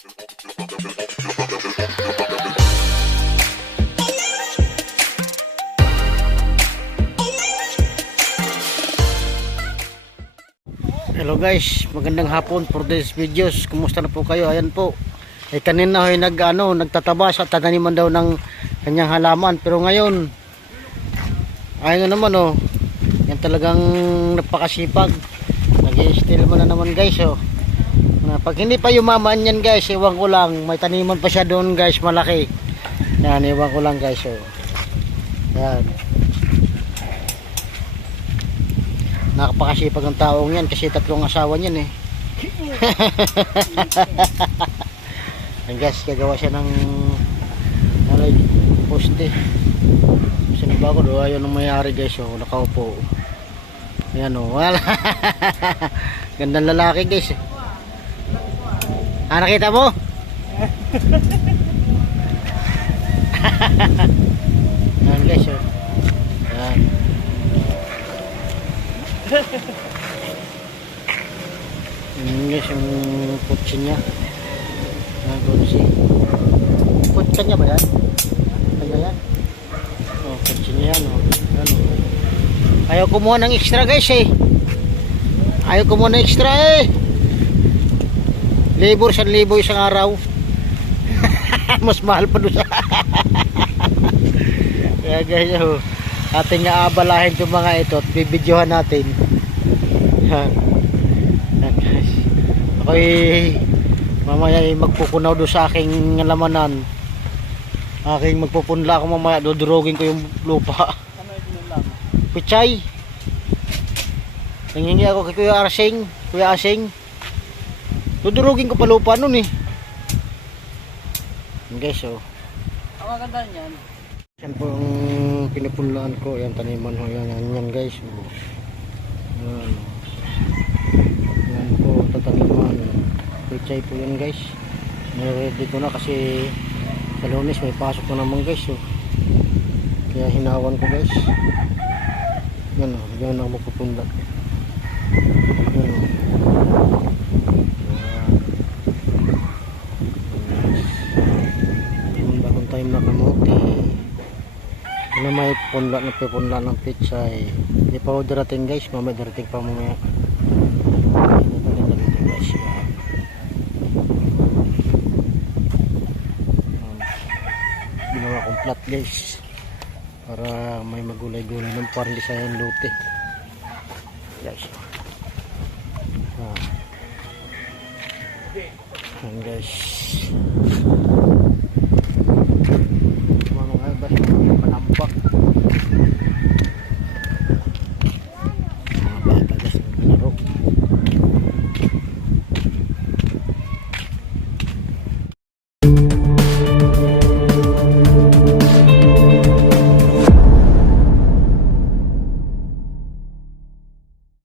Hello guys, magandang hapon for this videos. Kumusta na po kayo? Ayan po. Eh kanina ay nag ano, nagtataba sa tataniman daw ng kanyang halaman. Pero ngayon, ayun na naman oh. Yan talagang napakasipag. Nag-i-steal mo na naman guys oh. Na, pag hindi pa yumaman yan guys, iwan ko lang. May taniman pa siya doon guys, malaki. Yan, iwan ko lang guys oh. Yan. Nakapakasipag ang taong yan kasi tatlong asawa niyan eh. Ang guys, gagawa siya ng ano, poste. Sino ba ako? Do, ayaw nang mayari guys. Oh, nakaupo. Ayan o. Oh, wala. Gandang lalaki guys. Ah, nakita mo? Ayan guys. Oh. Ayan. Ayan guys, yung kutsi niya. Ayan kutsi. Kutsi niya ba yan? Kanya yan? Oh, kutsi niya yan. Oh. Ayan, oh. Ayaw kumuha ng extra guys eh. Ayaw kumuha ng extra eh. Libor sa libo isang araw. Mas mahal pa doon. Kaya guys, oh, ating aabalahin itong mga ito at bibidyohan natin. Yan. Yan guys. Ako'y mamaya ay magpupunaw doon sa aking lamanan. Aking magpupunla ako mamaya, dudurugin ko yung lupa. Pichay. Nangingi ako kay Kuya Arsing, Kuya Asing. Dudurugin ko pa lupa nun eh. Guys, oh. Ang maganda niyan. Yan po ang pinupunlaan ko. Yan, taniman ho. Yan, yan, yan guys. Oh. Yan. Yan po, tataniman. Pichay po yan guys. Ready ko na kasi sa lunes may pasok na naman guys. Oh. Kaya hinawan ko guys. Yan o, yan ang mapupunla. Yan o. Yung bagong time na kamote. Ano may punla na pipunla ng pizza eh. Hindi pa ako darating guys, mamaya darating pa mamaya. Hindi pa guys. Plat guys. Para may magulay-gulay ng parang di sayang lote. Guys. Ah. Yan guys.